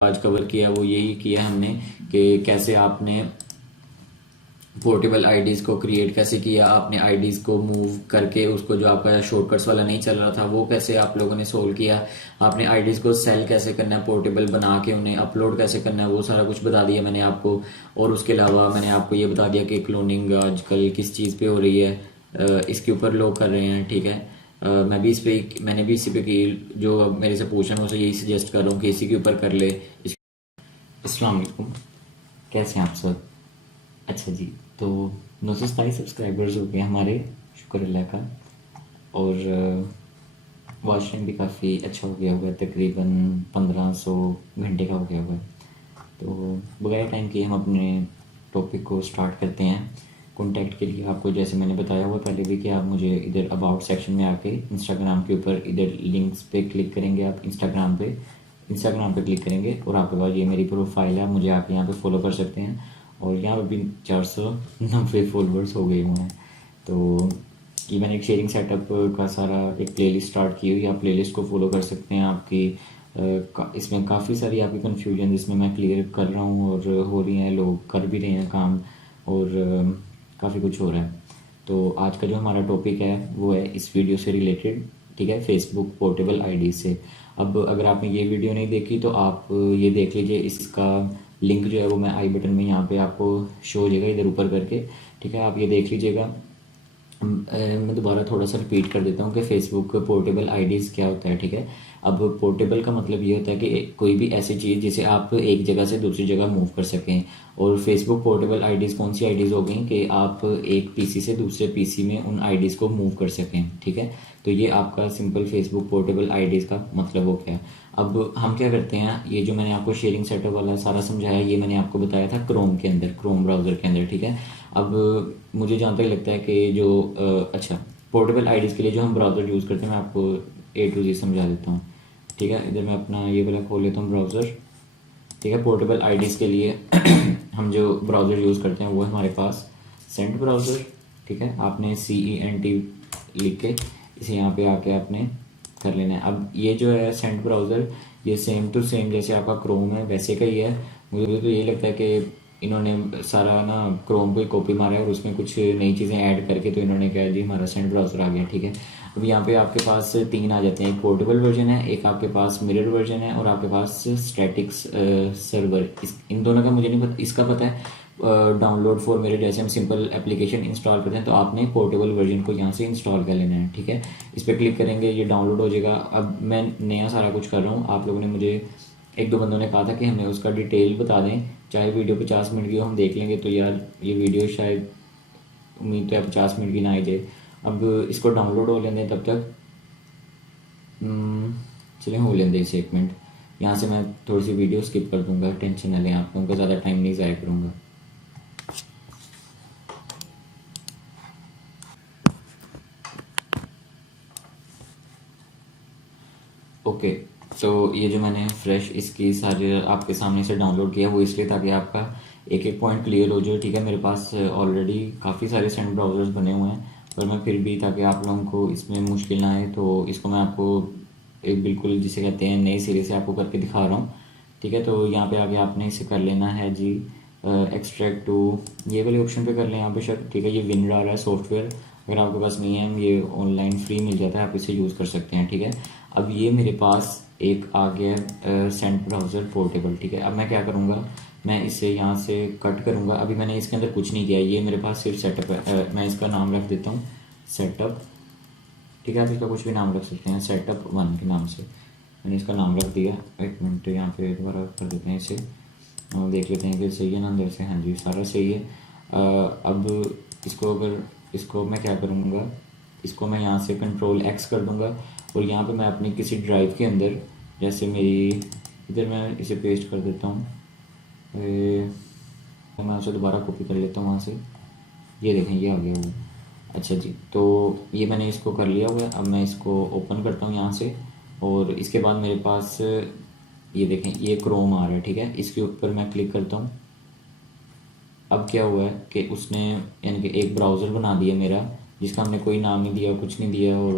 आज कवर किया वो यही किया हमने कि कैसे आपने पोर्टेबल आईडीज़ को क्रिएट कैसे किया, आपने आईडीज़ को मूव करके उसको जो आपका शॉर्टकट्स वाला नहीं चल रहा था वो कैसे आप लोगों ने सोल्व किया, आपने आईडीज़ को सेल कैसे करना है, पोर्टेबल बना के उन्हें अपलोड कैसे करना है, वो सारा कुछ बता दिया मैंने आपको। और उसके अलावा मैंने आपको ये बता दिया कि क्लोनिंग आजकल किस चीज़ पे हो रही है, इसके ऊपर लोग कर रहे हैं। ठीक है, मैंने भी इसी पे की, जो अब मेरे से पूछ रहे हैं उसे यही सजेस्ट कर रहा हूँ कि इसी के ऊपर कर ले। अस्सलाम वालेकुम, कैसे हैं आप सब? अच्छा जी, तो 927 सब्सक्राइबर्स हो गए हमारे, शुक्र अल्लाह का। और वॉच टाइम भी काफ़ी अच्छा हो गया हुआ है, तकरीबन 1500 घंटे का हो गया हुआ है। तो बगैर टाइम के हम अपने टॉपिक को स्टार्ट करते हैं। कॉन्टैक्ट के लिए आपको जैसे मैंने बताया हुआ पहले भी कि आप मुझे इधर अबाउट सेक्शन में आके इंस्टाग्राम के ऊपर इधर लिंक्स पे क्लिक करेंगे, आप इंस्टाग्राम पे क्लिक करेंगे और आपके पास ये मेरी प्रोफाइल है, आप मुझे आके यहाँ पे फॉलो कर सकते हैं। और यहाँ पे भी 490 फॉलोअर्स हो गए हुए हैं। तो ये मैंने एक शेयरिंग सेटअप का सारा एक प्लेलिस्ट स्टार्ट की हुई है, आप प्लेलिस्ट को फॉलो कर सकते हैं। आपकी इसमें काफ़ी सारी आपकी कन्फ्यूजन जिसमें मैं क्लियर कर रहा हूँ और हो रही हैं, लोग कर भी रहे हैं काम, और काफ़ी कुछ हो रहा है। तो आज का जो हमारा टॉपिक है वो है इस वीडियो से रिलेटेड, ठीक है, फेसबुक पोर्टेबल आईडी से। अब अगर आपने ये वीडियो नहीं देखी तो आप ये देख लीजिए, इसका लिंक जो है वो मैं आई बटन में यहाँ पे आपको शो हो जाएगा इधर ऊपर करके। ठीक है, आप ये देख लीजिएगा। मैं दोबारा थोड़ा सा रिपीट कर देता हूँ कि फेसबुक पोर्टेबल आईडीज़ क्या होता है। ठीक है, अब पोर्टेबल का मतलब ये होता है कि कोई भी ऐसी चीज़ जिसे आप एक जगह से दूसरी जगह मूव कर सकें। और फेसबुक पोर्टेबल आईडीज़ कौन सी आईडीज़ हो गई कि आप एक पीसी से दूसरे पीसी में उन आईडीज़ को मूव कर सकें। ठीक है, तो ये आपका सिंपल फेसबुक पोर्टेबल आईडीज़ का मतलब हो गया। अब हम क्या करते हैं, ये जो मैंने आपको शेयरिंग सेटअप वाला सारा समझाया, ये मैंने आपको बताया था क्रोम के अंदर, क्रोम ब्राउज़र के अंदर। ठीक है, अब मुझे जहाँ तक लगता है कि जो अच्छा, पोर्टेबल आईडीज़ के लिए जो हम ब्राउज़र यूज़ करते हैं मैं आपको ए टू जी समझा देता हूँ। ठीक है, इधर मैं अपना ये वाला खोल लेता हूँ ब्राउज़र। ठीक है, पोर्टेबल आईडीज़ के लिए हम जो ब्राउज़र यूज़ करते हैं वो है हमारे पास सेंट ब्राउज़र। ठीक है, आपने CENT लिख के इसे यहाँ पे आके आपने कर लेना है। अब ये जो है सेंट ब्राउज़र, ये सेम टू सेम जैसे आपका क्रोम है वैसे का ही है। मुझे तो ये लगता है कि इन्होंने सारा ना क्रोम को ही कॉपी मारा है और उसमें कुछ नई चीज़ें ऐड करके तो इन्होंने कहा जी हमारा सेंट ब्राउज़र आ गया। ठीक है, अब यहाँ पे आपके पास तीन आ जाते हैं, एक पोर्टेबल वर्जन है, एक आपके पास मिरर वर्जन है और आपके पास स्टैटिक्स सर्वर। इन दोनों का मुझे नहीं पता, इसका पता है डाउनलोड फॉर मेरे, जैसे हम सिंपल एप्लीकेशन इंस्टॉल करते हैं तो आपने पोर्टेबल वर्जन को यहाँ से इंस्टॉल कर लेना है। ठीक है, इस पर क्लिक करेंगे, ये डाउनलोड हो जाएगा। अब मैं नया सारा कुछ कर रहा हूँ, आप लोगों ने मुझे एक दो बंदों ने कहा था कि हमें उसका डिटेल बता दें, चाहे वीडियो 50 मिनट की हो, हम देख लेंगे। तो यार ये वीडियो शायद उम्मीद तो है 50 मिनट की ना आई जाए। अब इसको डाउनलोड हो लेंगे तब तक, चलें हो लेंगे इसे 1 मिनट। यहाँ से मैं थोड़ी सी वीडियो स्किप कर दूंगा, टेंशन न लें, आप लोगों का ज़्यादा टाइम नहीं ज़ाया करूँगा। ओके, तो ये जो मैंने फ्रेश इसकी सारे आपके सामने से डाउनलोड किया वो इसलिए ताकि आपका एक एक पॉइंट क्लियर हो जाए। ठीक है, मेरे पास ऑलरेडी काफ़ी सारे सेंट ब्राउज़र्स बने हुए हैं, पर मैं फिर भी ताकि आप लोगों को इसमें मुश्किल ना आए तो इसको मैं आपको एक बिल्कुल जिसे कहते हैं नए सिरे से आपको करके दिखा रहा हूँ। ठीक है, तो यहाँ पे आगे आपने इसे कर लेना है जी, एक्सट्रैक्ट टू, ये वाले ऑप्शन पे कर लें यहाँ पे शर्ट। ठीक है, ये विनर आ रहा है सॉफ्टवेयर, अगर आपके पास नहीं है ये ऑनलाइन फ्री मिल जाता है, आप इसे यूज़ कर सकते हैं। ठीक है, अब ये मेरे पास एक आ गया सेंट ब्राउज़र पोर्टेबल। ठीक है, अब मैं क्या करूँगा, मैं इसे यहाँ से कट करूँगा। अभी मैंने इसके अंदर कुछ नहीं किया, ये मेरे पास सिर्फ सेटअप है। मैं इसका नाम रख देता हूँ सेटअप। ठीक है, आप इसका कुछ भी नाम रख सकते हैं, सेटअप 1 के नाम से मैंने इसका नाम रख दिया। 1 मिनट यहाँ पे दोबारा कर देते हैं इसे और देख लेते हैं कि सही है ना अंदर से। हाँ जी, सारा सही है। अब इसको मैं क्या करूँगा, इसको मैं यहाँ से Ctrl+X कर दूँगा और यहाँ पे मैं अपनी किसी ड्राइव के अंदर, जैसे मेरी इधर, मैं इसे पेस्ट कर देता हूँ। मैं उसे दोबारा कॉपी कर लेता हूँ वहाँ से, ये देखें ये आ गया वो। अच्छा जी, तो ये मैंने इसको कर लिया हुआ है। अब मैं इसको ओपन करता हूँ यहाँ से और इसके बाद मेरे पास ये देखें ये क्रोम आ रहा है। ठीक है, इसके ऊपर मैं क्लिक करता हूँ। अब क्या हुआ है कि उसने यानी कि एक ब्राउज़र बना दिया मेरा, जिसका हमने कोई नाम नहीं दिया, कुछ नहीं दिया, और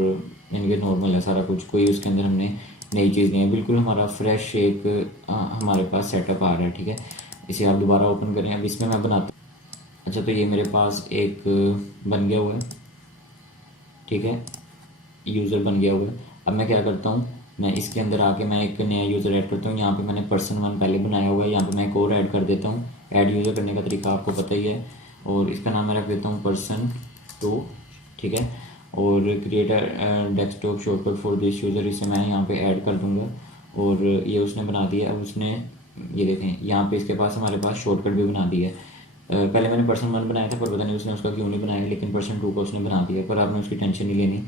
यानी कि नॉर्मल है सारा कुछ, कोई उसके अंदर हमने नई चीज़ नहीं है, बिल्कुल हमारा फ्रेश एक हमारे पास सेटअप आ रहा है। ठीक है, इसे आप दोबारा ओपन करें। अब इसमें मैं बनाता हूँ। अच्छा, तो ये मेरे पास एक बन गया हुआ है। ठीक है, यूज़र बन गया हुआ है। अब मैं क्या करता हूँ, मैं इसके अंदर आके मैं एक नया यूज़र ऐड करता हूँ। यहाँ पे मैंने पर्सन 1 पहले बनाया हुआ है, यहाँ पे मैं एक और ऐड कर देता हूँ। ऐड यूज़र करने का तरीका आपको पता ही है, और इसका नाम मैं रख देता हूँ पर्सन 2। ठीक है, और create desktop shortcut for this user, इसे मैं यहाँ पे ऐड कर दूँगा, और ये उसने बना दिया। अब उसने ये देखें यहाँ पे इसके पास हमारे पास शॉर्टकट भी बना दिया है। पहले मैंने पर्सन 1 बनाया था, पर पता नहीं उसने उसका क्यों नहीं बनाया, लेकिन पर्सन 2 का उसने बना दिया। पर आपने उसकी टेंशन नहीं लेनी।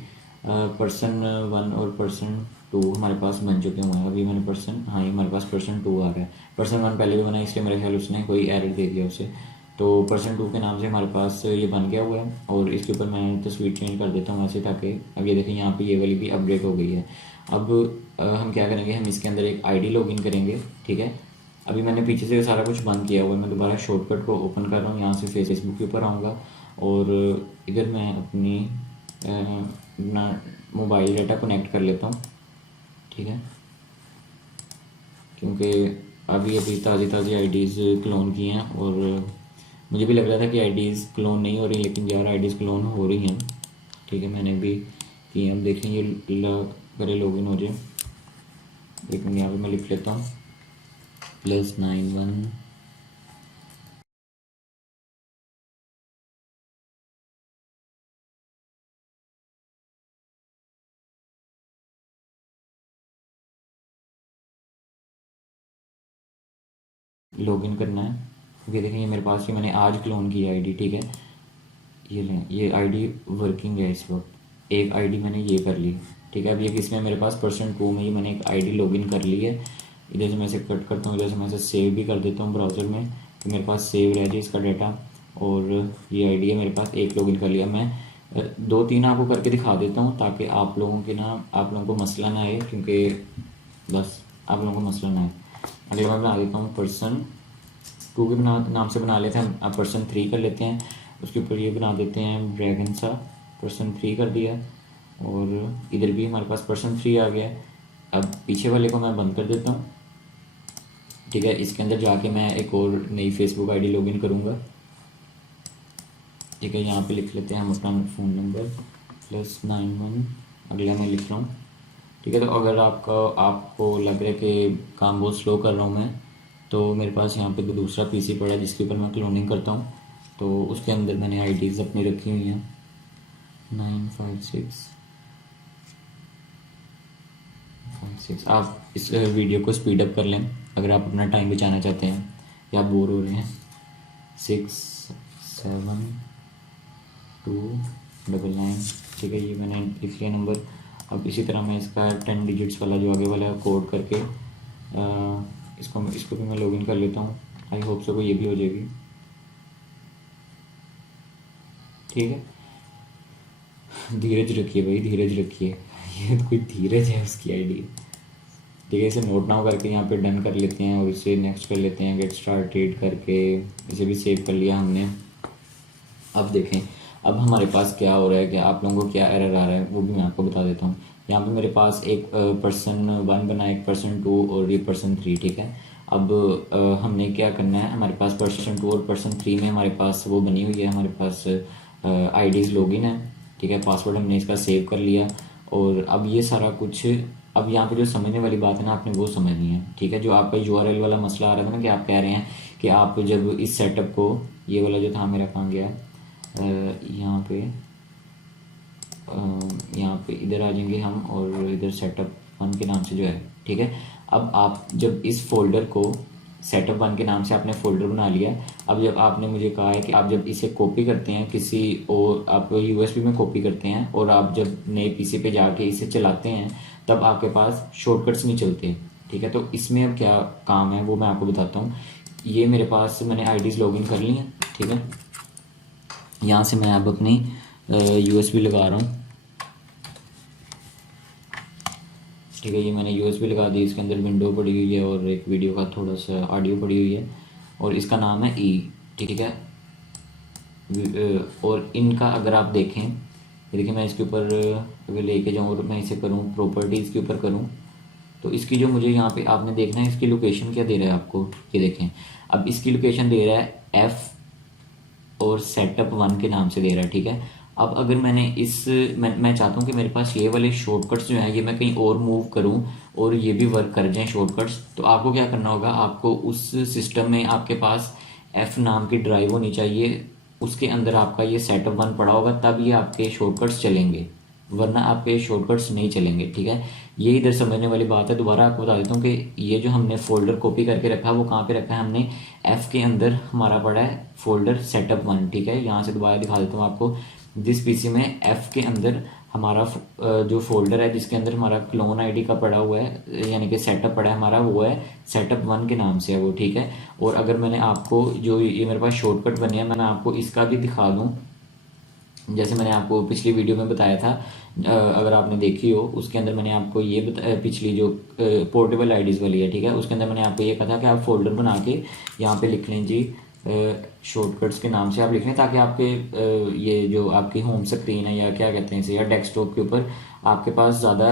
पर्सन 1 और पर्सन 2 हमारे पास बन चुके हुए हैं। अभी मैंने हाँ, ये हमारे पास पर्सन 2 आ रहा है। पर्सन 1 पहले भी बना, इसलिए मेरे ख्याल उसने कोई एरर दे दिया उसे। तो पर्सन 2 के नाम से हमारे पास ये बन गया हुआ है, और इसके ऊपर मैं तस्वीर चेंज कर देता हूँ ऐसे, ताकि अब ये देखें यहाँ पे ये वाली भी अपडेट हो गई है। अब हम क्या करेंगे, हम इसके अंदर एक आईडी लॉगिन करेंगे। ठीक है, अभी मैंने पीछे से सारा कुछ बंद किया हुआ है। मैं दोबारा शॉर्टकट को ओपन कर रहा हूँ, यहाँ से फेसबुक के ऊपर आऊँगा, और इधर मैं अपनी अपना मोबाइल डाटा कनेक्ट कर लेता हूँ। ठीक है, क्योंकि अभी अभी ताज़ी आईडीज़ क्लोन की हैं, और मुझे भी लग रहा था कि आईडीज़ क्लोन नहीं हो रही, लेकिन यार आईडीज़ क्लोन हो रही हैं। ठीक है, मैंने भी की। अब देखें ये करे लॉगिन हो जाए। एक मिनट, यहाँ पे मैं लिख लेता हूँ +91। लॉगिन करना है। ये देखें, ये मेरे पास ये मैंने आज क्लोन की आईडी। ठीक है, ये लें, ये आईडी वर्किंग है इस वक्त। एक आईडी मैंने ये कर ली। ठीक है, अब ये किसमें, मेरे पास पर्सन 2 में ही मैंने एक आईडी लॉगिन कर ली है। इधर से मैं इसे कट करता हूँ, इधर से मैं इसे सेव भी कर देता हूँ ब्राउज़र में, कि मेरे पास सेव रह जाए इसका डाटा। और ये आईडी है मेरे पास, एक लॉगिन कर लिया। मैं 2-3 आपको करके दिखा देता हूँ, ताकि आप लोगों को मसला ना आए, क्योंकि बस आप लोगों को मसला ना आए। अगले मैं बना देता हूँ पर्सन 2 के नाम से बना लेते हैं। अब पर्सन 3 कर लेते हैं, उसके ऊपर ये बना देते हैं ड्रैगन सा। पर्सन 3 कर दिया, और इधर भी हमारे पास पर्सन 3 आ गया। अब पीछे वाले को मैं बंद कर देता हूँ। ठीक है, इसके अंदर जाके मैं एक और नई फेसबुक आईडी लॉगिन करूँगा। ठीक है, यहाँ पे लिख लेते हैं हम अपना फ़ोन नंबर +91। अगला मैं लिख रहा हूँ। ठीक है, तो अगर आपको लग रहा है कि काम बहुत स्लो कर रहा हूँ मैं, तो मेरे पास यहाँ पे दूसरा पीसी पड़ा है जिसके ऊपर मैं क्लोनिंग करता हूँ। तो उसके अंदर मैंने आईडीज़ अपनी रखी हुई हैं 95656। आप इस वीडियो को स्पीड अप कर लें अगर आप अपना टाइम बचाना चाहते हैं, या आप बोर हो रहे हैं। 672999। ठीक है, ये मैंने लिख लिया नंबर। अब इसी तरह मैं इसका 10 डिजिट्स वाला जो आगे वाला कोड करके इसको भी मैं लॉगिन कर लेता हूँ। आई होप सो ये भी हो जाएगी। ठीक है, धीरज रखिए भाई, धीरज रखिए। ये कोई धीरज है उसकी आईडी। ठीक है, इसे नोट नाउ करके यहाँ पे डन कर लेते हैं, और इसे नेक्स्ट कर लेते हैं, गेट स्टार्टेड करके इसे भी सेव कर लिया हमने। अब देखें, अब हमारे पास क्या हो रहा है, कि आप लोगों को क्या एरर आ रहा है वो भी मैं आपको बता देता हूँ। यहाँ पे मेरे पास एक पर्सन 1 बना, एक पर्सन 2 और ये पर्सन 3। ठीक है, अब हमने क्या करना है, हमारे पास पर्सन 2 और पर्सन 3 में हमारे पास वो बनी हुई है, हमारे पास आईडीज़ लॉगिन है। ठीक है, पासवर्ड हमने इसका सेव कर लिया, और अब ये सारा कुछ, अब यहाँ पे जो समझने वाली बात है ना, आपने वो समझनी है। ठीक है, जो आपका यूआरएल वाला मसला आ रहा था ना, कि आप कह रहे हैं कि आप जब इस सेटअप को, ये वाला जो था मेरा कहाँ गया, यहाँ पे इधर आ जाएंगे हम, और इधर सेटअप 1 के नाम से जो है। ठीक है, अब आप जब इस फोल्डर को सेटअप 1 के नाम से आपने फोल्डर बना लिया, अब जब आपने मुझे कहा है कि आप जब इसे कॉपी करते हैं किसी, और आप यूएसबी में कॉपी करते हैं, और आप जब नए पीसी पे जाके इसे चलाते हैं, तब आपके पास शॉर्टकट्स नहीं चलते। ठीक है, तो इसमें अब क्या काम है वो मैं आपको बताता हूँ। ये मेरे पास मैंने आईडीज़ लॉगिन कर ली हैं। ठीक है, यहाँ से मैं अब अपनी यूएसबी लगा रहा हूँ। ठीक है, ये मैंने यूएसबी लगा दी, इसके अंदर विंडो पड़ी हुई है, और एक वीडियो का थोड़ा सा ऑडियो पड़ी हुई है, और इसका नाम है ई। ठीक है, और इनका अगर आप देखें, देखिए मैं इसके ऊपर अगर लेके जाऊँ और मैं इसे करूँ प्रॉपर्टीज़ के ऊपर करूँ, तो इसकी जो मुझे यहाँ पे आपने देखना है इसकी लोकेशन क्या दे रहा है आपको, ये देखें। अब इसकी लोकेशन दे रहा है F और सेटअप 1 के नाम से दे रहा है, ठीक है। अब अगर मैंने मैं चाहता हूँ कि मेरे पास ये वाले शॉर्टकट्स जो हैं ये मैं कहीं और मूव करूँ और ये भी वर्क कर जाएं शॉर्टकट्स, तो आपको क्या करना होगा, आपको उस सिस्टम में आपके पास F नाम की ड्राइव होनी चाहिए, उसके अंदर आपका ये सेटअप 1 पड़ा होगा, तब ये आपके शॉर्टकट्स चलेंगे, वरना आपके शॉर्टकट्स नहीं चलेंगे, ठीक है। ये इधर समझने वाली बात है। दोबारा आपको बता देता हूँ कि ये जो हमने फोल्डर कॉपी करके रखा है वो कहाँ पे रखा है हमने, एफ के अंदर हमारा पड़ा है फोल्डर सेटअप 1, ठीक है। यहाँ से दोबारा दिखा देता हूँ आपको, जिस पीसी में एफ के अंदर हमारा जो फोल्डर है जिसके अंदर हमारा क्लोन आईडी का पड़ा हुआ है, यानी कि सेटअप पड़ा है हमारा, वो है सेटअप 1 के नाम से है वो, ठीक है। और अगर मैंने आपको जो ये मेरे पास शॉर्टकट बने हैं, मैंने आपको इसका भी दिखा दूँ, जैसे मैंने आपको पिछली वीडियो में बताया था, अगर आपने देखी हो, उसके अंदर मैंने आपको ये पिछली जो पोर्टेबल आईडीज़ वाली है, ठीक है, उसके अंदर मैंने आपको ये कहा था कि आप फोल्डर बना के यहाँ पे लिख लें जी शॉर्टकट्स के नाम से आप लिख लें, ताकि आपके ये जो आपकी होम स्क्रीन है या क्या कहते हैं इसे, या डेस्कटॉप के ऊपर आपके पास ज़्यादा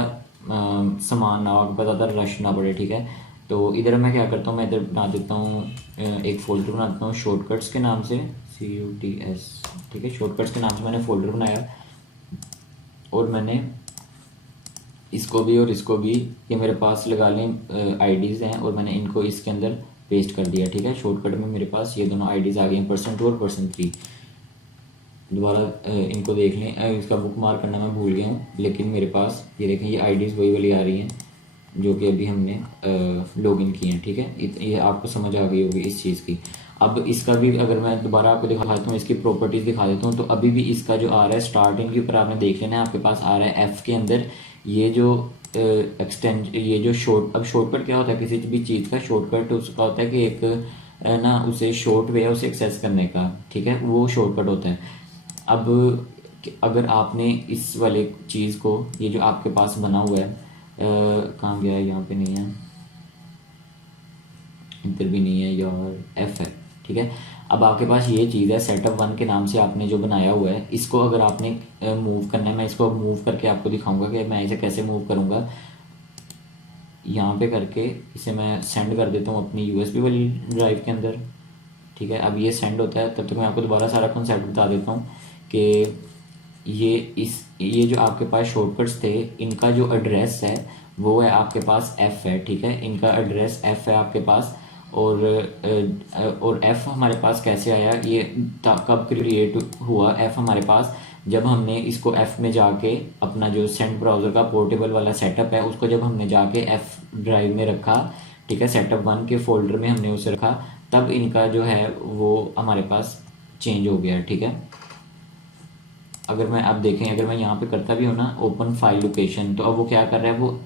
सामान ना हो, आपके पास ज़्यादा रश ना पड़े, ठीक है। तो इधर मैं क्या करता हूँ, मैं इधर बना देता हूँ एक फ़ोल्डर बना देता हूँ शॉर्टकट्स के नाम से, CUTS, ठीक है। शॉर्टकट्स के नाम से मैंने फ़ोल्डर बनाया और मैंने इसको भी और इसको भी, ये मेरे पास लगा लें आईडीज़ हैं, और मैंने इनको इसके अंदर पेस्ट कर दिया, ठीक है। शॉर्टकट में मेरे पास ये दोनों आईडीज़ आ गई हैं, %2 और %3। दोबारा इनको देख लें, इसका बुक मार्क करना मैं भूल गया हूँ, लेकिन मेरे पास ये देखें ये आईडीज़ वही वाली आ रही हैं जो कि अभी हमने लॉगिन की हैं, ठीक है। ये आपको समझ आ गई होगी इस चीज़ की। अब इसका भी अगर मैं दोबारा आपको दिखा देता हूँ, इसकी प्रॉपर्टीज़ दिखा देता हूँ, तो अभी भी इसका जो आ रहा है स्टार्टिंग के ऊपर आपने देख लेना है, आपके पास आ रहा है एफ़ के अंदर ये जो ये जो अब शॉर्टकट क्या होता है किसी भी चीज़ का, शॉर्टकट उसका होता है कि एक ना उसे शॉर्ट वे है उसे एक्सेस करने का, ठीक है, वो शॉर्टकट होता है। अब अगर आपने इस वाले चीज़ को, ये जो आपके पास बना हुआ है, कहाँ गया है, यहाँ पे नहीं है, इधर भी नहीं है यार, एफ है, ठीक है। अब आपके पास ये चीज़ है सेटअप 1 के नाम से आपने जो बनाया हुआ है, इसको अगर आपने मूव करना है, मैं इसको मूव करके आपको दिखाऊंगा कि मैं इसे कैसे मूव करूंगा। यहाँ पे करके इसे मैं सेंड कर देता हूँ अपनी USB वाली ड्राइव के अंदर, ठीक है। अब ये सेंड होता है, तब तक मैं आपको दोबारा सारा कॉन्सेप्ट बता देता हूँ कि ये जो आपके पास शॉर्टकट्स थे, इनका जो एड्रेस है वो है आपके पास F है, ठीक है। इनका एड्रेस F है आपके पास, और F हमारे पास कैसे आया, ये कब क्रिएट हुआ F हमारे पास, जब हमने इसको F में जाके अपना जो सेंट ब्राउज़र का पोर्टेबल वाला सेटअप है उसको जब हमने जाके F ड्राइव में रखा, ठीक है, सेटअप 1 के फोल्डर में हमने उसे रखा, तब इनका जो है वो हमारे पास चेंज हो गया, ठीक है। अगर मैं आप देखें, अगर मैं यहाँ पे करता भी हूँ ना ओपन फाइल लोकेशन, तो अब वो क्या कर रहा है, वो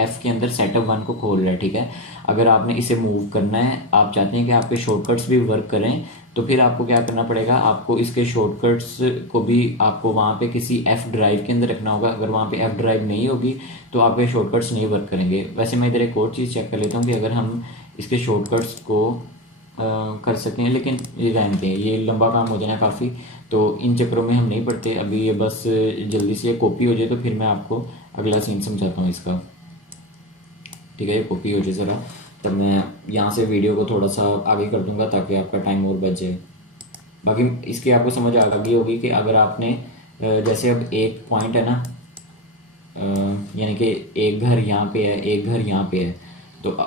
F के अंदर सेटअप 1 को खोल रहा है, ठीक है। अगर आपने इसे मूव करना है, आप चाहते हैं कि आपके शॉर्टकट्स भी वर्क करें, तो फिर आपको क्या करना पड़ेगा, आपको इसके शॉर्टकट्स को भी आपको वहाँ पे किसी F ड्राइव के अंदर रखना होगा। अगर वहाँ पे F ड्राइव नहीं होगी तो आपके शॉर्टकट्स नहीं वर्क करेंगे। वैसे मैं इधर एक और चीज़ चेक कर लेता हूँ कि अगर हम इसके शॉर्टकट्स को कर सकते हैं, लेकिन ये जानते हैं ये लंबा काम हो जाना काफ़ी, तो इन चक्करों में हम नहीं पड़ते। अभी ये बस जल्दी से ये कॉपी हो जाए तो फिर मैं आपको अगला सीन समझाता हूँ इसका, ठीक है। ये कॉपी हो जाए ज़रा, तब मैं यहाँ से वीडियो को थोड़ा सा आगे कर दूंगा ताकि आपका टाइम और बच जाए। बाकी इसकी आपको समझ आ गई होगी कि अगर आपने जैसे अब एक पॉइंट है ना, यानी कि एक घर यहाँ पे है, एक घर यहाँ पे है, तो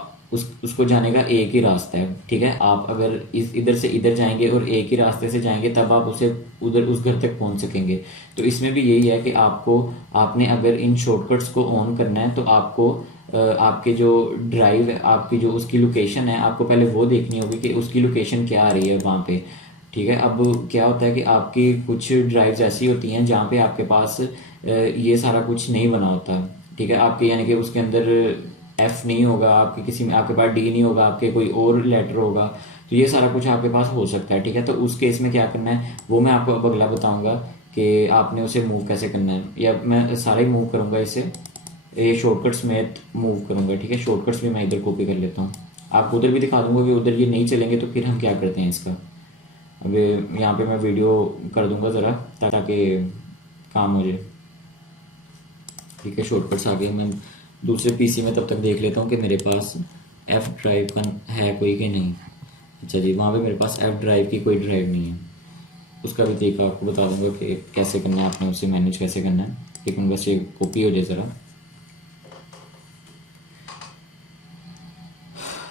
उसको जाने का एक ही रास्ता है, ठीक है। आप अगर इधर से इधर जाएंगे और एक ही रास्ते से जाएंगे तब आप उसे उधर उस घर तक पहुंच सकेंगे। तो इसमें भी यही है कि आपने अगर इन शॉर्टकट्स को ऑन करना है तो आपको आपके जो ड्राइव है, आपकी जो उसकी लोकेशन है, आपको पहले वो देखनी होगी कि उसकी लोकेशन क्या आ रही है वहाँ पे, ठीक है। अब क्या होता है कि आपकी कुछ ड्राइव्स ऐसी होती हैं जहाँ पे आपके पास ये सारा कुछ नहीं बना होता, ठीक है। आपके यानी कि उसके अंदर F नहीं होगा, आपके किसी में आपके पास D नहीं होगा, आपके कोई और लेटर होगा, तो ये सारा कुछ आपके पास हो सकता है, ठीक है। तो उस केस में क्या करना है वो मैं आपको अब अगला बताऊंगा कि आपने उसे मूव कैसे करना है, या मैं सारा ही मूव करूंगा इसे, ये शॉर्टकट्स में मूव करूंगा, ठीक है। शॉर्टकट्स भी मैं इधर कॉपी कर लेता हूँ, आपको उधर भी दिखा दूंगा कि उधर ये नहीं चलेंगे तो फिर हम क्या करते हैं इसका। अब यहाँ पे मैं वीडियो कर दूंगा ज़रा ताकि काम हो जाए, ठीक है। शॉर्टकट्स आ गए, मैं दूसरे पीसी में तब तक देख लेता हूँ कि मेरे पास एफ ड्राइव का है कोई कि नहीं। अच्छा जी, वहाँ पे मेरे पास एफ ड्राइव की कोई ड्राइव नहीं है। उसका भी तरीका आपको बता दूंगा कि कैसे करना है, आपने उसे मैनेज कैसे करना है। एक मिनट बस ये कॉपी हो जाए ज़रा।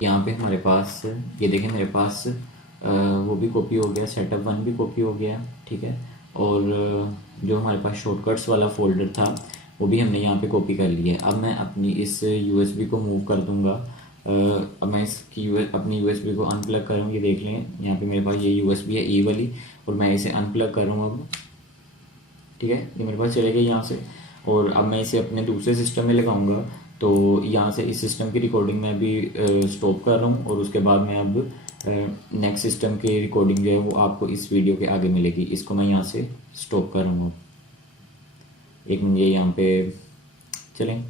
यहाँ पे हमारे पास ये देखें, मेरे पास वो भी कॉपी हो गया, सेटअप वन भी कॉपी हो गया, ठीक है। और जो हमारे पास शॉर्टकट्स वाला फोल्डर था वो भी हमने यहाँ पे कॉपी कर लिया है। अब मैं अपनी इस यूएसबी को मूव कर दूंगा। अब मैं इसकी अपनी यूएसबी को अनप्लग कर रहा हूँ। ये देख लें, यहाँ पे मेरे पास ये यूएसबी है ई वाली, और मैं इसे अनप्लग कर रहा हूँ अब, ठीक है। ये मेरे पास चले गए यहाँ से। और अब मैं इसे अपने दूसरे सिस्टम में लगाऊंगा, तो यहाँ से इस सिस्टम की रिकॉर्डिंग मैं अभी स्टॉप कर रहा हूँ, और उसके बाद मैं अब नेक्स्ट सिस्टम की रिकॉर्डिंग जो है वो आपको इस वीडियो के आगे मिलेगी। इसको मैं यहाँ से स्टॉप कर रहा हूँ। एक मिनट, ये यहाँ पे चलें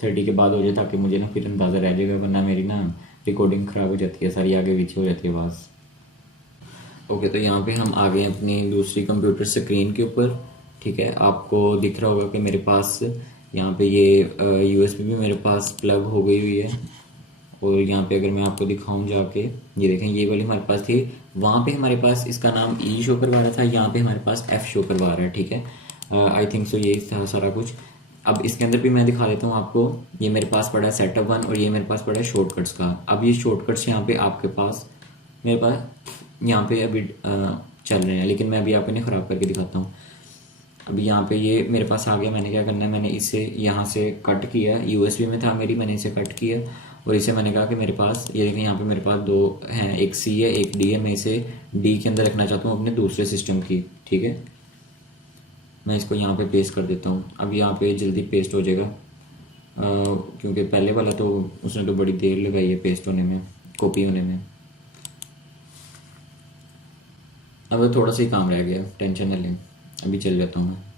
30 के बाद हो जाए, ताकि मुझे ना फिर अंदाज़ा रह जाएगा, वरना मेरी ना रिकॉर्डिंग ख़राब हो जाती है सारी, आगे पीछे हो जाती है आवाज़। ओके, तो यहाँ पे हम आ गए अपनी दूसरी कंप्यूटर स्क्रीन के ऊपर, ठीक है। आपको दिख रहा होगा कि मेरे पास यहाँ पे ये यूएसबी भी मेरे पास प्लग हो गई हुई है। और यहाँ पे अगर मैं आपको दिखाऊं जाके, ये देखें, ये वाली हमारे पास थी, वहाँ पे हमारे पास इसका नाम ई शो करवा रहा था, यहाँ पे हमारे पास एफ शो करवा रहा है, ठीक है। आई थिंक सो यही था सारा कुछ। अब इसके अंदर भी मैं दिखा देता हूँ आपको। ये मेरे पास पड़ा है सेटअप वन, और ये मेरे पास पड़ा है शॉर्टकट्स का। अब ये शॉर्टकट्स यहाँ पे आपके पास, मेरे पास यहाँ पे अभी चल रहे हैं, लेकिन मैं अभी आपको इन्हें ख़राब करके दिखाता हूँ। अभी यहाँ पे ये मेरे पास आ गया। मैंने क्या करना है, मैंने इसे यहाँ से कट किया, यूएसबी में था मेरी, मैंने इसे कट किया, और इसे मैंने कहा कि मेरे पास ये देखें, यहाँ पे मेरे पास दो हैं, एक सी है एक डी है। मैं इसे डी के अंदर रखना चाहता हूँ अपने दूसरे सिस्टम की, ठीक है। मैं इसको यहाँ पे पेस्ट कर देता हूँ। अब यहाँ पे जल्दी पेस्ट हो जाएगा, क्योंकि पहले वाला तो उसने तो बड़ी देर लगाई है पेस्ट होने में, कॉपी होने में। अब थोड़ा सा ही काम रह गया, टेंशन न लें, अभी चल जाता हूँ मैं।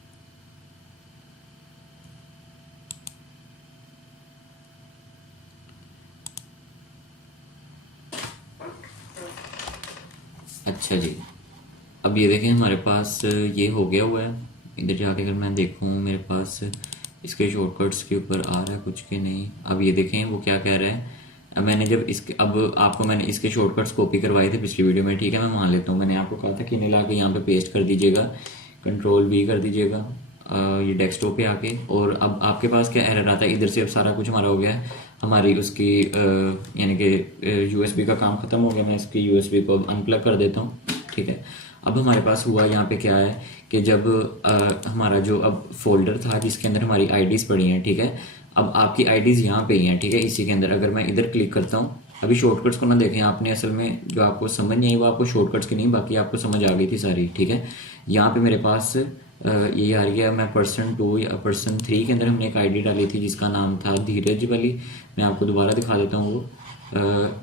अच्छा जी, अब ये देखें, हमारे पास ये हो गया हुआ है। इधर जाके अगर मैं देखूँ मेरे पास इसके शॉर्टकट्स के ऊपर आ रहा है कुछ कि नहीं। अब ये देखें वो क्या कह रहा है। अब मैंने जब इसके, अब आपको मैंने इसके शॉर्टकट्स कॉपी करवाए थे पिछली वीडियो में, ठीक है। मैं मान लेता हूँ, मैंने आपको कहा था कि इन्हें ला के यहाँ पे पेस्ट कर दीजिएगा, कंट्रोल वी कर दीजिएगा ये डेस्कटॉप पे आके। और अब आपके पास क्या एरर आता है, इधर से अब सारा कुछ हमारा हो गया है, हमारी उसकी यानी कि यूएसबी का काम खत्म हो गया। मैं इसकी यूएसबी को अनप्लग कर देता हूँ, ठीक है। अब हमारे पास हुआ यहाँ पे क्या है कि जब हमारा जो अब फोल्डर था जिसके अंदर हमारी आईडीज़ पड़ी हैं, ठीक है। अब आपकी आईडीज़ यहाँ पे ही हैं, ठीक है, इसी के अंदर। अगर मैं इधर क्लिक करता हूँ, अभी शॉर्टकट्स को ना देखें आपने, असल में जो आपको समझ नहीं आई वो आपको शॉर्टकट्स की नहीं, बाकी आपको समझ आ गई थी सारी, ठीक है। यहाँ पे मेरे पास ये आ रही है, मैं पर्सन 2 या पर्सन 3 के अंदर हमने एक आईडी डाली थी जिसका नाम था धीरज वाली। मैं आपको दोबारा दिखा देता हूँ वो।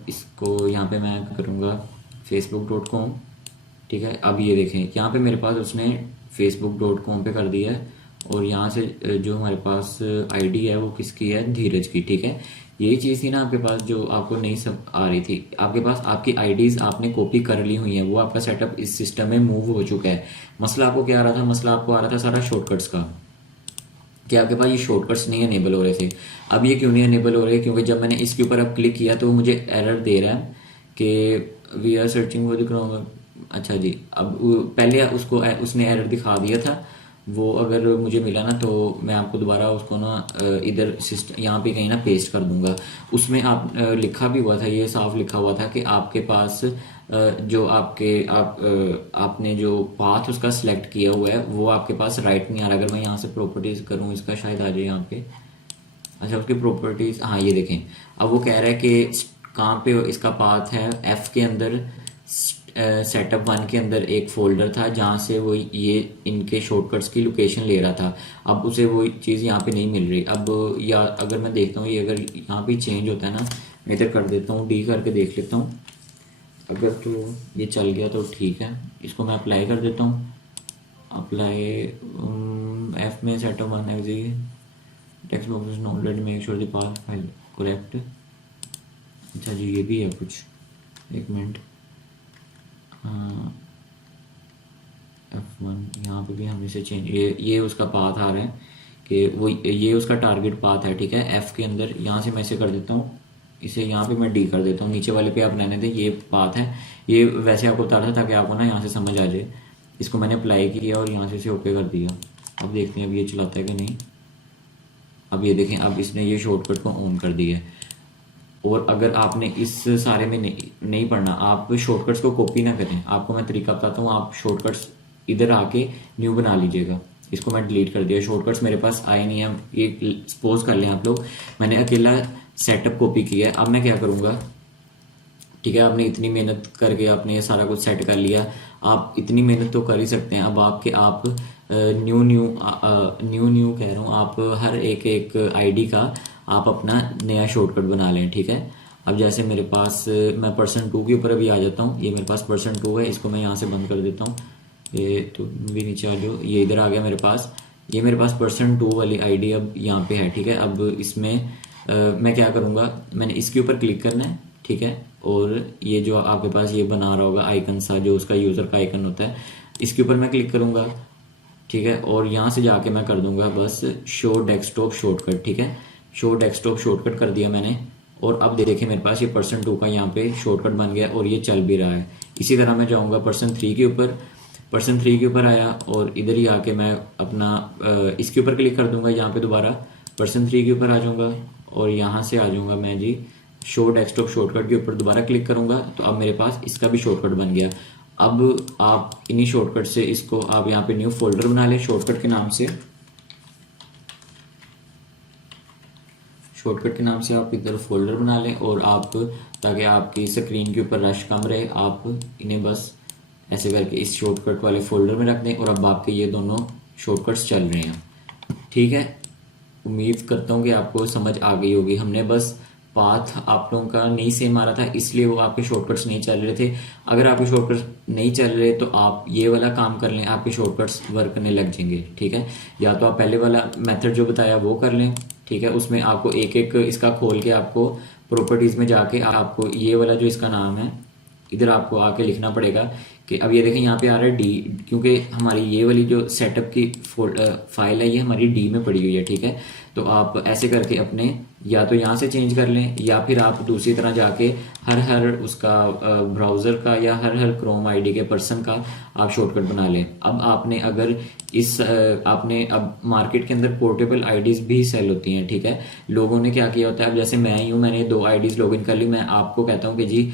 इसको यहाँ पे मैं करूँगा facebook.com, ठीक है। अब ये देखें, यहाँ पे मेरे पास उसने facebook.com पे कर दिया है, और यहाँ से जो हमारे पास आईडी है वो किसकी है, धीरज की, ठीक है। यही चीज़ थी ना आपके पास जो आपको नहीं सब आ रही थी। आपके पास आपकी आईडीज़ आपने कॉपी कर ली हुई हैं, वो आपका सेटअप इस सिस्टम में मूव हो चुका है। मसला आपको क्या आ रहा था, मसला आपको आ रहा था सारा शॉर्टकट्स का, कि आपके पास ये शॉर्टकट्स नहीं एनेबल हो रहे थे। अब ये क्यों नहीं एनेबल हो रहे, क्योंकि जब मैंने इसके ऊपर अब क्लिक किया तो मुझे एरर दे रहा है कि we are searching for the. अच्छा जी, अब पहले उसको उसने एरर दिखा दिया था, वो अगर मुझे मिला ना तो मैं आपको दोबारा उसको ना इधर सिस्टम यहाँ पे कहीं ना पेस्ट कर दूंगा। उसमें आप लिखा भी हुआ था, ये साफ लिखा हुआ था कि आपके पास जो आपने जो पाथ उसका सिलेक्ट किया हुआ है वो आपके पास राइट नहीं आ रहा। अगर मैं यहाँ से प्रॉपर्टीज करूँ, इसका शायद आ जाए यहाँ पे। अच्छा, उसकी प्रॉपर्टीज, हाँ ये देखें, अब वो कह रहा है कि कहाँ पे इसका पाथ है, एफ के अंदर सेटअप वन के अंदर एक फोल्डर था जहाँ से वो ये इनके शॉर्टकट्स की लोकेशन ले रहा था। अब उसे वो चीज़ यहाँ पे नहीं मिल रही। अब या अगर मैं देखता हूँ, ये अगर यहाँ पे चेंज होता है ना, मैं इधर कर देता हूँ, डी करके देख लेता हूँ। अगर तो ये चल गया तो ठीक है, इसको मैं अप्लाई कर देता हूँ। अप्लाई एफ में सेटअप वन है, text box not let make sure the path file correct. अच्छा जी, ये भी है कुछ, एक मिनट। F1 यहाँ पे भी हम इसे चेंज, ये उसका पाथ आ रहा है कि वो ये उसका टारगेट पाथ है, ठीक है। एफ के अंदर यहाँ से मैं इसे कर देता हूँ, इसे यहाँ पे मैं डी कर देता हूँ, नीचे वाले पे आप रहने दें, ये पाथ है। ये वैसे आपको बता रहा था ताकि आपको ना यहाँ से समझ आ जाए। इसको मैंने अप्लाई किया और यहाँ से इसे ओके कर दिया। अब देखते हैं अब ये चलाता है कि नहीं। अब ये देखें, अब इसने ये शॉर्टकट को ऑन कर दिया है। और अगर आपने इस सारे में नहीं पढ़ना, आप शॉर्टकट्स को कॉपी ना करें। आपको मैं तरीका बताता हूँ, आप शॉर्टकट्स इधर आके न्यू बना लीजिएगा। इसको मैं डिलीट कर दिया, शॉर्टकट्स मेरे पास आए नहीं है। ये सपोज कर लें आप लोग, मैंने अकेला सेटअप कॉपी किया है। अब मैं क्या करूँगा, ठीक है, आपने इतनी मेहनत करके आपने ये सारा कुछ सेट कर लिया। आप इतनी मेहनत तो कर ही सकते हैं। अब आप न्यू न्यू कह रहा हूँ, आप हर एक आईडी का आप अपना नया शॉर्टकट बना लें, ठीक है। अब जैसे मेरे पास मैं %2 के ऊपर अभी आ जाता हूँ। ये मेरे पास %2 है, इसको मैं यहाँ से बंद कर देता हूँ। ये तो भी नीचे आ जाओ, ये इधर आ गया मेरे पास। ये मेरे पास %2 वाली आईडी अब यहाँ पे है, ठीक है। अब इसमें मैं क्या करूँगा, मैंने इसके ऊपर क्लिक करना है, ठीक है। और ये जो आपके पास ये बना रहा होगा आइकन सा, जो उसका यूज़र का आइकन होता है, इसके ऊपर मैं क्लिक करूँगा, ठीक है। और यहाँ से जाके मैं कर दूंगा बस शो डेस्कटॉप शॉर्टकट, ठीक है। शो डेस्कटॉप शॉर्टकट कर दिया मैंने। और अब देखिए मेरे पास ये %2 का यहाँ पे शॉर्टकट बन गया और ये चल भी रहा है। इसी तरह मैं जाऊँगा %3 के ऊपर, %3 के ऊपर आया और इधर ही आके मैं अपना इसके ऊपर क्लिक कर दूंगा। यहाँ पे दोबारा %3 के ऊपर आ जाऊँगा और यहाँ से आ जाऊँगा मैं जी शो डेस्कटॉप शॉर्टकट के ऊपर दोबारा क्लिक करूँगा। तो अब मेरे पास इसका भी शॉर्टकट बन गया। अब आप इन्हीं शॉर्टकट से इसको आप यहाँ पे न्यू फोल्डर बना लें शॉर्टकट के नाम से। शॉर्टकट के नाम से आप इधर फोल्डर बना लें और आप, ताकि आपकी स्क्रीन के ऊपर रश कम रहे, आप इन्हें बस ऐसे करके इस शॉर्टकट वाले फोल्डर में रख दें। और अब आपके ये दोनों शॉर्टकट्स चल रहे हैं, ठीक है। उम्मीद करता हूँ कि आपको समझ आ गई होगी। हमने बस पाथ आप लोगों का नहीं सेम आ रहा था, इसलिए वो आपके शॉर्टकट्स नहीं चल रहे थे। अगर आपके शॉर्टकट्स नहीं चल रहे तो आप ये वाला काम कर लें, आपके शॉर्टकट्स वर्क करने लग जाएंगे, ठीक है। या तो आप पहले वाला मेथड जो बताया वो कर लें, ठीक है। उसमें आपको एक एक इसका खोल के आपको प्रॉपर्टीज में जाके आपको ये वाला जो इसका नाम है इधर आपको आके लिखना पड़ेगा कि अब ये देखें यहाँ पे आ रहा है डी, क्योंकि हमारी ये वाली जो सेटअप की फाइल है ये हमारी डी में पड़ी हुई है, ठीक है। तो आप ऐसे करके अपने या तो यहाँ से चेंज कर लें या फिर आप दूसरी तरह जाके हर उसका ब्राउज़र का या हर क्रोम आईडी के पर्सन का आप शॉर्टकट बना लें। अब आपने अगर आपने अब मार्केट के अंदर पोर्टेबल आईडीज़ भी सेल होती हैं, ठीक है। लोगों ने क्या किया होता है, अब जैसे मैं ही हूँ, मैंने 2 आईडीज़ लॉगिन कर ली। मैं आपको कहता हूँ कि जी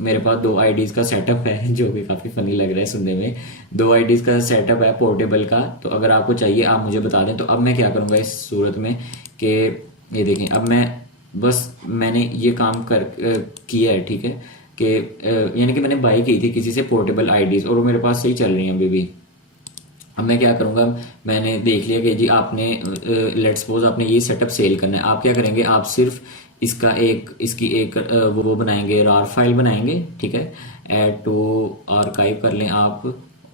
मेरे पास 2 आईडीज़ का सेटअप है, जो कि काफ़ी फनी लग रहा है सुनने में। 2 आईडीज़ का सेटअप है पोर्टेबल का। तो अगर आपको चाहिए आप मुझे बता दें। तो अब मैं क्या करूँगा इस सूरत में कि ये देखें, अब मैंने ये काम किया है, ठीक है, कि यानी कि मैंने बाई की थी किसी से पोर्टेबल आईडीज़ और वो मेरे पास सही चल रही हैं अभी भी। अब मैं क्या करूँगा, मैंने देख लिया कि जी आपने लेट्स सपोज आपने ये सेटअप सेल करना है। आप क्या करेंगे, आप सिर्फ इसकी एक वो बनाएंगे, रार फाइल बनाएंगे, ठीक है। ऐड टू आर्काइव कर लें आप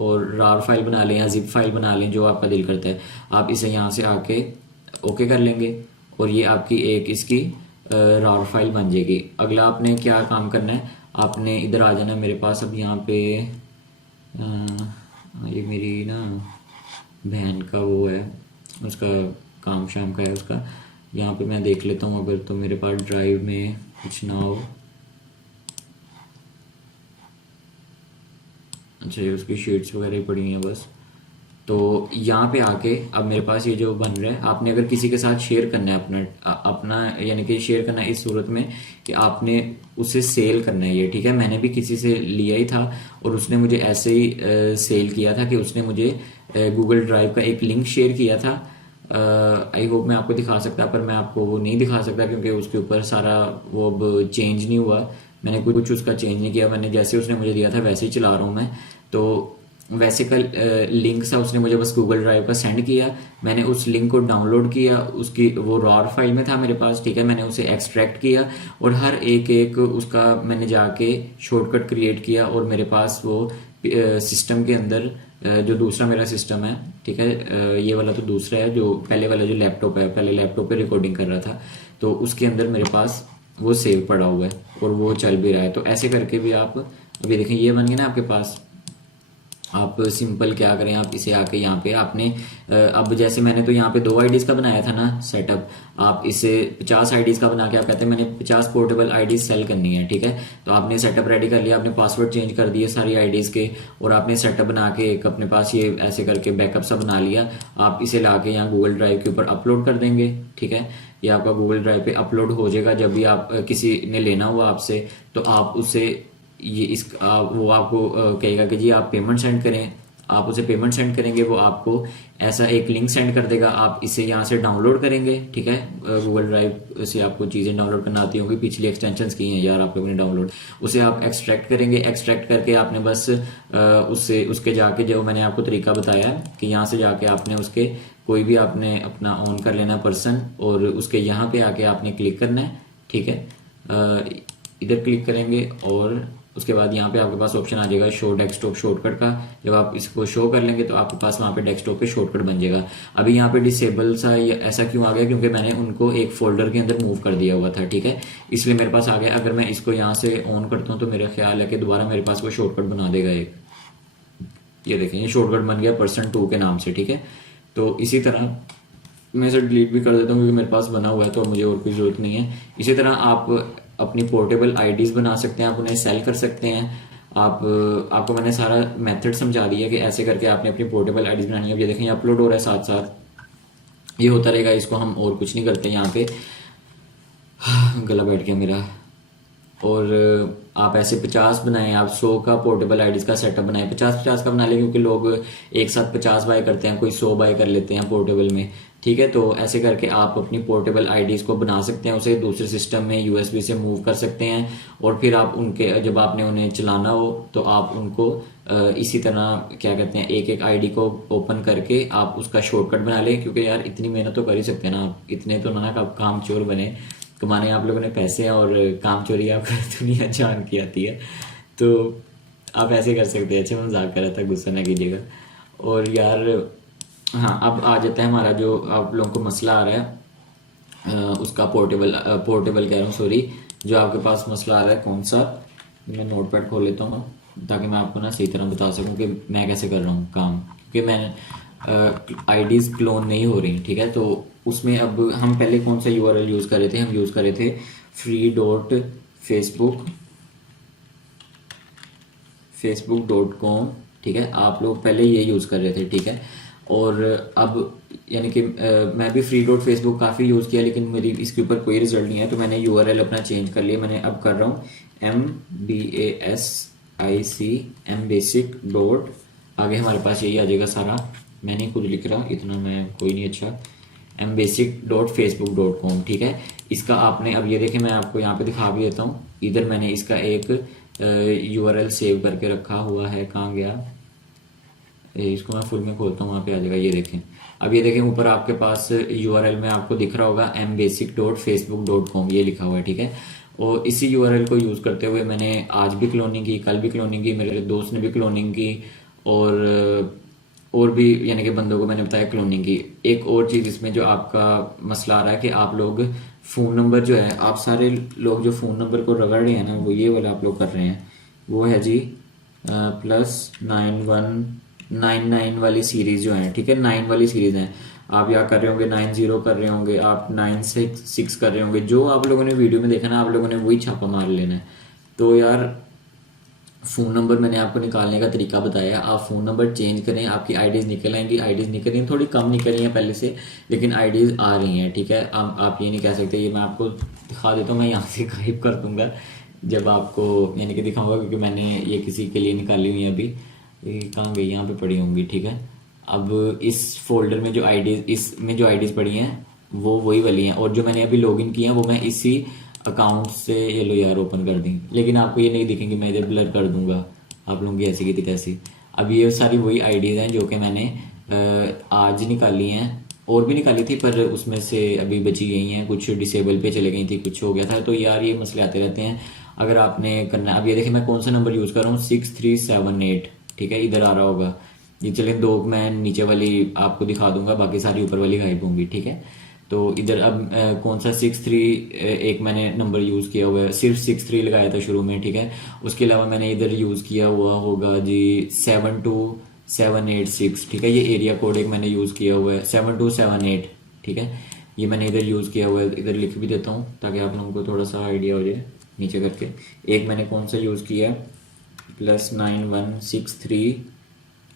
और रार फाइल बना लें या जिप फाइल बना लें, जो आपका दिल करता है। आप इसे यहाँ से आके ओके कर लेंगे और ये आपकी एक इसकी रार फाइल बन जाएगी। अगला आपने क्या काम करना है, आपने इधर आ जाना है मेरे पास। अब यहाँ पे ये मेरी ना बहन का वो है, उसका काम शाम का है उसका। यहाँ पे मैं देख लेता हूँ अगर तो मेरे पास ड्राइव में कुछ ना हो। अच्छा, ये उसकी शीट्स वगैरह ही पड़ी हैं बस। तो यहाँ पे आके अब मेरे पास ये जो बन रहा है, आपने अगर किसी के साथ शेयर करना है अपना यानी कि शेयर करना है इस सूरत में कि आपने उसे सेल करना है ये, ठीक है। मैंने भी किसी से लिया ही था और उसने मुझे ऐसे ही सेल किया था कि उसने मुझे गूगल ड्राइव का एक लिंक शेयर किया था। आई होप मैं आपको दिखा सकता, पर मैं आपको वो नहीं दिखा सकता क्योंकि उसके ऊपर सारा वो अब चेंज नहीं हुआ। मैंने कुछ उसका चेंज नहीं किया, मैंने जैसे उसने मुझे दिया था वैसे ही चला रहा हूँ मैं। तो वैसे का लिंक सा उसने मुझे बस गूगल ड्राइव का सेंड किया। मैंने उस लिंक को डाउनलोड किया, उसकी वो रॉर फाइल में था मेरे पास, ठीक है। मैंने उसे एक्सट्रैक्ट किया और हर एक उसका मैंने जाके शॉर्टकट क्रिएट किया और मेरे पास वो सिस्टम के अंदर जो दूसरा मेरा सिस्टम है, ठीक है, ये वाला तो दूसरा है, जो पहले वाला जो लैपटॉप है, पहले लैपटॉप पे रिकॉर्डिंग कर रहा था, तो उसके अंदर मेरे पास वो सेव पड़ा हुआ है और वो चल भी रहा है। तो ऐसे करके भी आप अभी देखें ये बन गया ना आपके पास, आप सिंपल क्या करें, आप इसे आके यहाँ पे आपने अब जैसे मैंने तो यहाँ पे 2 आईडीज का बनाया था ना सेटअप, आप इसे 50 आईडीज का बना के आप कहते हैं मैंने 50 पोर्टेबल आईडीज सेल करनी है, ठीक है। तो आपने सेटअप रेडी कर लिया, आपने पासवर्ड चेंज कर दिए सारी आईडीज के, और आपने सेटअप बना के एक अपने पास ये ऐसे करके बैकअप सा बना लिया। आप इसे लाके यहाँ गूगल ड्राइव के ऊपर अपलोड कर देंगे, ठीक है। ये आपका गूगल ड्राइव पे अपलोड हो जाएगा। जब भी आप किसी ने लेना हुआ आपसे, तो आप उसे ये वो आपको कहेगा कि जी आप पेमेंट सेंड करें, आप उसे पेमेंट सेंड करेंगे, वो आपको ऐसा एक लिंक सेंड कर देगा, आप इसे यहाँ से डाउनलोड करेंगे, ठीक है। गूगल ड्राइव से आपको चीज़ें डाउनलोड करना आती होंगी, पिछली एक्सटेंशंस की हैं यार आप लोगों ने डाउनलोड, उसे आप एक्सट्रैक्ट करेंगे। एक्सट्रैक्ट करके आपने बस उससे उसके जाके जो मैंने आपको तरीका बताया कि यहाँ से जाके आपने उसके कोई भी आपने अपना ऑन कर लेना पर्सन, और उसके यहाँ पे आके आपने क्लिक करना है, ठीक है। इधर क्लिक करेंगे और उसके बाद यहाँ पे आपके पास ऑप्शन आ जाएगा शो डेस्कटॉप शॉर्टकट का। जब आप इसको शो कर लेंगे तो आपके पास वहाँ पे डेस्कटॉप पे शॉर्टकट बन जाएगा। अभी यहाँ पे डिसेबल सा ऐसा क्यों आ गया, क्योंकि मैंने उनको एक फोल्डर के अंदर मूव कर दिया हुआ था, ठीक है, इसलिए मेरे पास आ गया। अगर मैं इसको यहाँ से ऑन करता हूँ तो मेरा ख्याल है कि दोबारा मेरे पास वो शॉर्टकट बना देगा एक। ये देखें, ये शॉर्टकट बन गया पर्सन 2 के नाम से, ठीक है। तो इसी तरह मैं इसे डिलीट भी कर देता हूँ क्योंकि मेरे पास बना हुआ है तो मुझे और कोई जरूरत नहीं है। इसी तरह आप अपनी पोर्टेबल आईडीज बना सकते हैं, आप उन्हें सेल कर सकते हैं। आपको मैंने सारा मेथड समझा दिया कि ऐसे करके आपने अपनी पोर्टेबल आईडीज बनानी है। अब ये देखें अपलोड हो रहा है, साथ साथ ये होता रहेगा, इसको हम और कुछ नहीं करते यहाँ पे। गला बैठ गया मेरा। और आप ऐसे 50 बनाएं, आप 100 का पोर्टेबल आईडीज का सेटअप बनाएं, 50-50 का बना लें, क्योंकि लोग एक साथ 50 बाय करते हैं, कोई 100 बाय कर लेते हैं पोर्टेबल में, ठीक है। तो ऐसे करके आप अपनी पोर्टेबल आईडीज को बना सकते हैं, उसे दूसरे सिस्टम में यूएसबी से मूव कर सकते हैं, और फिर आप उनके जब आपने उन्हें चलाना हो तो आप उनको इसी तरह क्या कहते हैं एक एक आईडी को ओपन करके आप उसका शॉर्टकट बना लें। क्योंकि यार इतनी मेहनत तो कर ही सकते हैं ना आप, इतने तो ना आप काम चोर बने, कमाने आप लोगों ने पैसे हैं और काम चोरी आपको दुनिया जान की आती है, तो आप ऐसे कर सकते हैं। अच्छा मैं मजाक कर रहा था, गुस्सा ना कीजिएगा। और यार हाँ, अब आ जाता है हमारा जो आप लोगों को मसला आ रहा है उसका पोर्टेबल कह रहा हूँ, सॉरी, जो आपके पास मसला आ रहा है कौन सा। मैं नोटपैड खोल लेता हूँ ताकि मैं आपको ना सही तरह बता सकूँ कि मैं कैसे कर रहा हूँ काम, क्योंकि मैं आईडीज क्लोन नहीं हो रही, ठीक है। तो उसमें अब हम पहले कौन सा यूआरएल यूज़ कर रहे थे, हम यूज़ कर रहे थे free.facebook.com, ठीक है। आप लोग पहले ये यूज़ कर रहे थे, ठीक है। और अब यानी कि मैं भी free.facebook काफ़ी यूज़ किया, लेकिन मेरी इसके ऊपर कोई रिजल्ट नहीं है, तो मैंने यूआरएल अपना चेंज कर लिया। मैंने अब कर रहा हूँ mbasic डॉट, आगे हमारे पास यही आ जाएगा सारा, मैं नहीं खुद लिख रहा इतना, मैं कोई नहीं, अच्छा mbasic.facebook.com, ठीक है। इसका आपने अब ये देखें, मैं आपको यहाँ पे दिखा भी देता हूँ, इधर मैंने इसका एक यूआरएल सेव करके रखा हुआ है, कहाँ गया, इसको मैं फुल में खोलता हूँ, वहाँ पे आ जाएगा, ये देखें। अब ये देखें ऊपर आपके पास यूआरएल में आपको दिख रहा होगा mbasic.facebook.com, ये लिखा हुआ है, ठीक है। और इसी यूआरएल को यूज़ करते हुए मैंने आज भी क्लोनिंग की, कल भी क्लोनिंग की, मेरे दोस्त ने भी क्लोनिंग की, और भी यानी कि बंदों को मैंने बताया क्लोनिंग की। एक और चीज़ इसमें जो आपका मसला आ रहा है कि आप लोग फ़ोन नंबर जो है, आप सारे लोग जो फ़ोन नंबर को रगड़ रहे हैं ना, वो ये वाला आप लोग कर रहे हैं, वो है जी +9199 वाली सीरीज़ जो है, ठीक है, 9 वाली सीरीज़ है। आप या कर रहे होंगे 90 कर रहे होंगे, आप 966 कर रहे होंगे, जो आप लोगों ने वीडियो में देखा ना, आप लोगों ने वही छापा मार लेना है। तो यार फ़ोन नंबर मैंने आपको निकालने का तरीका बताया, आप फ़ोन नंबर चेंज करें, आपकी आईडीज़ निकल आएंगी। आईडीज़ निकल रही हैं, थोड़ी कम निकल रही हैं पहले से, लेकिन आईडीज़ आ रही हैं, ठीक है। आप ये नहीं कह सकते, ये मैं आपको दिखा देता हूँ, मैं यहाँ से गायब कर दूँगा जब आपको यानी कि दिखाऊँगा, क्योंकि मैंने ये किसी के लिए निकाली हुई है अभी, ये कहाँ गई, यहाँ पे पड़ी होंगी, ठीक है। अब इस फोल्डर में जो आईडीज़, इसमें जो आईडीज़ पड़ी हैं वो वही वाली हैं, और जो मैंने अभी लॉगिन किया है वो मैं इसी अकाउंट से, ये लो यार ओपन कर दी, लेकिन आपको ये नहीं दिखेंगी, मैं इधर ब्लर कर दूंगा आप लोगों की ऐसी की तैसी। अब ये सारी वही आईडीज़ हैं जो कि मैंने आज निकाली हैं, और भी निकाली थी पर उसमें से अभी बची गई हैं, कुछ डिसेबल पे चले गई थी, कुछ हो गया था। तो यार ये मसले आते रहते हैं अगर आपने करना है। अब ये देखिए मैं कौन सा नंबर यूज़ कर रहा हूँ, 6378, ठीक है, इधर आ रहा होगा। ये चलें, 2 मैं नीचे वाली आपको दिखा दूंगा, बाकी सारी ऊपर वाली गायब होंगी, ठीक है। तो इधर अब कौन सा 6 3 एक मैंने नंबर यूज़ किया हुआ है, सिर्फ 6 3 लगाया था शुरू में, ठीक है। उसके अलावा मैंने इधर यूज़ किया हुआ होगा जी 72786, ठीक है। ये एरिया कोड एक मैंने यूज़ किया हुआ है 7278, ठीक है। ये मैंने इधर यूज़ किया हुआ है, इधर लिख भी देता हूँ ताकि आप लोगों को थोड़ा सा आइडिया हो जाए नीचे करके। एक मैंने कौन सा यूज़ किया +9163,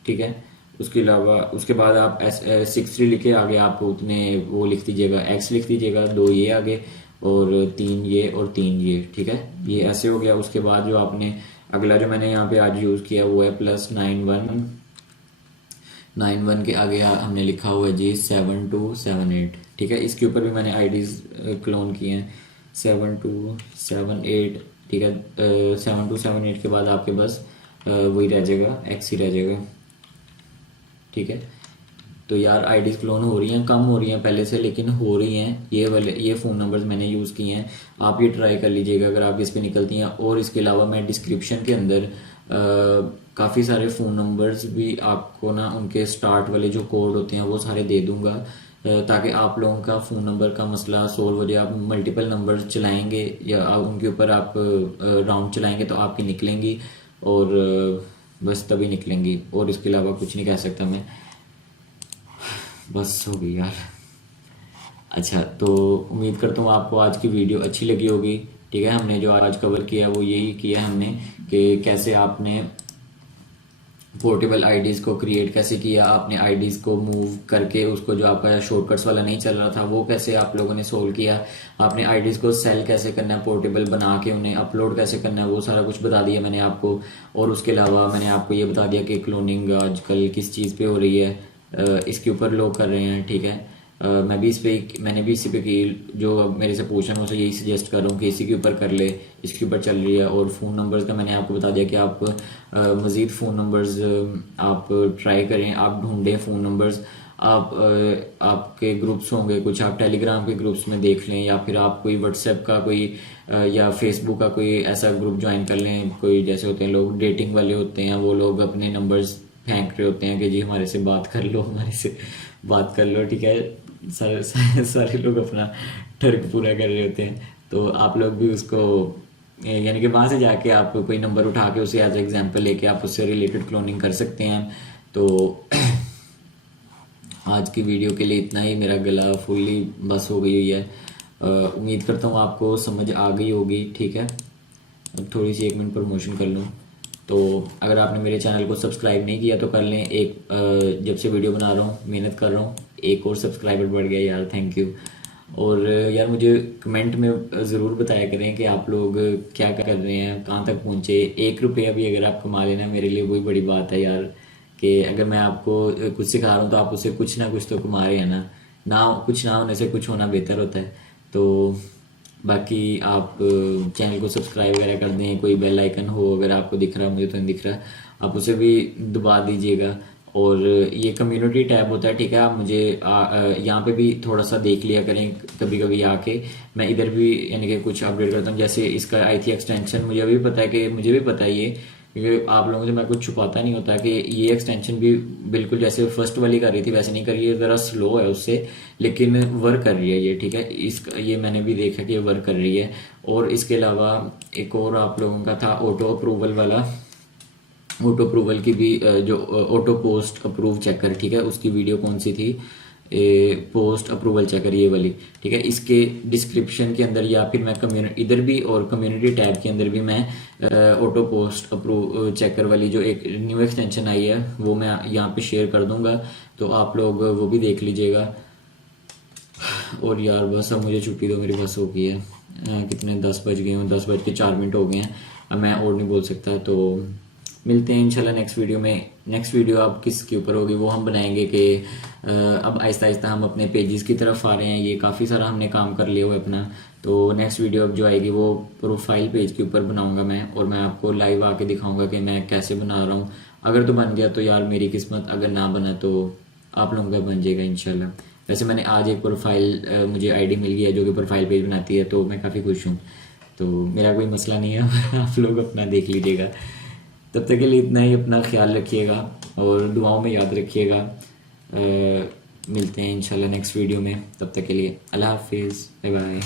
ठीक है। उसके अलावा उसके बाद आप 6 3 लिखे आगे आप उतने वो लिख दीजिएगा, x लिख दीजिएगा, 2 ये आगे और 3 ये और 3 ये, ठीक है। ये ऐसे हो गया। उसके बाद जो आपने अगला जो मैंने यहाँ पे आज यूज़ किया हुआ है +9191 के आगे हमने लिखा हुआ है जी 7278, ठीक है। इसके ऊपर भी मैंने आईडीज क्लोन किए हैं 7278, ठीक है। 7278 के बाद आपके पास वही रह जाएगा, x ही रह जाएगा, ठीक है। तो यार आईडीज क्लोन हो रही हैं, कम हो रही हैं पहले से, लेकिन हो रही हैं। ये फ़ोन नंबर्स मैंने यूज़ किए हैं, आप ये ट्राई कर लीजिएगा अगर आप इस पे निकलती हैं। और इसके अलावा मैं डिस्क्रिप्शन के अंदर काफ़ी सारे फ़ोन नंबर्स भी आपको ना उनके स्टार्ट वाले जो कोड होते हैं वो सारे दे दूंगा, ताकि आप लोगों का फ़ोन नंबर का मसला सोल्व हो जाए। आप मल्टीपल नंबर चलाएंगे या उनके ऊपर आप राउंड चलाएंगे तो आपकी निकलेंगी, और बस तभी निकलेंगी। और इसके अलावा कुछ नहीं कह सकता मैं, बस हो गई यार। अच्छा, तो उम्मीद करता हूँ आपको आज की वीडियो अच्छी लगी होगी, ठीक है। हमने जो आज कवर किया वो यही किया हमने कि कैसे आपने पोर्टेबल आईडीज को क्रिएट कैसे किया, आपने आईडीज को मूव करके उसको जो आपका शॉर्टकट्स वाला नहीं चल रहा था वो कैसे आप लोगों ने सोल्व किया, आपने आईडीज को सेल कैसे करना है, पोर्टेबल बना के उन्हें अपलोड कैसे करना है, वो सारा कुछ बता दिया मैंने आपको। और उसके अलावा मैंने आपको ये बता दिया कि क्लोनिंग आजकल किस चीज़ पे हो रही है, इसके ऊपर लोग कर रहे हैं, ठीक है। मैंने भी इसी पे की, जो मेरे से पूछा मैं उसे यही सजेस्ट कर रहा हूँ कि इसी के ऊपर कर ले, इसके ऊपर चल रही है। और फ़ोन नंबर्स का मैंने आपको बता दिया कि आप मज़ीद फ़ोन नंबर्स आप ट्राई करें, आप ढूंढें फ़ोन नंबर्स। आपके ग्रुप्स होंगे कुछ, आप टेलीग्राम के ग्रुप्स में देख लें, या फिर आप कोई व्हाट्सएप का कोई या फेसबुक का कोई ऐसा ग्रुप ज्वाइन कर लें। कोई जैसे होते हैं लोग डेटिंग वाले होते हैं, वो लोग अपने नंबर्स फेंक रहे होते हैं कि जी हमारे से बात कर लो, हमारे से बात कर लो, ठीक है। सारे लोग अपना ठर्क पूरा कर रहे होते हैं, तो आप लोग भी उसको यानी कि वहाँ से जाके आप कोई नंबर उठा के उसे एज एग्जांपल लेके आप उससे रिलेटेड क्लोनिंग कर सकते हैं। तो आज की वीडियो के लिए इतना ही, मेरा गला फुल्ली बस हो गई हुई है। उम्मीद करता हूँ आपको समझ आ गई होगी, ठीक है। अब थोड़ी सी 1 मिनट प्रमोशन कर लूँ। तो अगर आपने मेरे चैनल को सब्सक्राइब नहीं किया तो कर लें। जब से वीडियो बना रहा हूँ, मेहनत कर रहा हूँ, एक और सब्सक्राइबर बढ़ गया यार, थैंक यू। और यार मुझे कमेंट में ज़रूर बताया करें कि आप लोग क्या कर रहे हैं, कहाँ तक पहुँचे। 1 रुपया भी अगर आप कमा लेना मेरे लिए वही बड़ी बात है यार, कि अगर मैं आपको कुछ सिखा रहा हूँ तो आप उससे कुछ ना कुछ तो कमा रहे हैं ना कुछ ना होने से कुछ होना बेहतर होता है। तो बाकी आप चैनल को सब्सक्राइब वगैरह कर दें, कोई बेल आइकन हो अगर आपको दिख रहा, मुझे तो नहीं दिख रहा, आप उसे भी दबा दीजिएगा। और ये कम्युनिटी टैब होता है, ठीक है। आप मुझे यहाँ पे भी थोड़ा सा देख लिया करें कभी कभी आके, मैं इधर भी यानी कि कुछ अपडेट करता हूँ। जैसे इसका आई थी एक्सटेंशन, मुझे भी पता है ये, क्योंकि आप लोगों से मैं कुछ छुपाता नहीं होता कि ये एक्सटेंशन भी बिल्कुल जैसे फर्स्ट वाली कर रही थी वैसे नहीं कर रही है, ज़रा स्लो है उससे, लेकिन वर्क कर रही है ये, ठीक है। ये मैंने भी देखा कि ये वर्क कर रही है। और इसके अलावा एक और आप लोगों का था ऑटो अप्रूवल वाला, ऑटो अप्रूवल की भी जो ऑटो पोस्ट अप्रूव चेकर, ठीक है, उसकी वीडियो कौन सी थी, पोस्ट अप्रूवल चेकर ये वाली, ठीक है। इसके डिस्क्रिप्शन के अंदर या फिर मैं कम्युनिटी इधर भी और कम्युनिटी टैब के अंदर भी मैं ऑटो पोस्ट अप्रूव चेकर वाली जो एक न्यू एक्सटेंशन आई है वो मैं यहाँ पे शेयर कर दूंगा, तो आप लोग वो भी देख लीजिएगा। और यार बस अब मुझे छुट्टी दो, मेरी बस हो गई है। कितने 10 बज गए हैं, 10:04 हो गए हैं, अब मैं और नहीं बोल सकता। तो मिलते हैं इंशाल्लाह नेक्स्ट वीडियो में। नेक्स्ट वीडियो अब किसके ऊपर होगी वो हम बनाएंगे कि अब आहिस्ता आहिस्ता हम अपने पेजेस की तरफ आ रहे हैं, ये काफ़ी सारा हमने काम कर लिया हुआ है अपना। तो नेक्स्ट वीडियो अब जो आएगी वो प्रोफाइल पेज के ऊपर बनाऊंगा मैं, और मैं आपको लाइव आके दिखाऊंगा कि मैं कैसे बना रहा हूँ। अगर तो बन गया तो यार मेरी किस्मत, अगर ना बना तो आप लोगों का बन जाएगा इंशाल्लाह। वैसे मैंने आज एक प्रोफाइल मुझे आईडी मिल गई है जो कि प्रोफाइल पेज बनाती है, तो मैं काफ़ी खुश हूँ। तो मेरा कोई मसला नहीं है आप लोग अपना देख लीजिएगा। तब तक के लिए इतना ही, अपना ख्याल रखिएगा और दुआओं में याद रखिएगा। मिलते हैं इंशाल्लाह नेक्स्ट वीडियो में, तब तक के लिए अल्लाह हाफिज़, बाय बाय।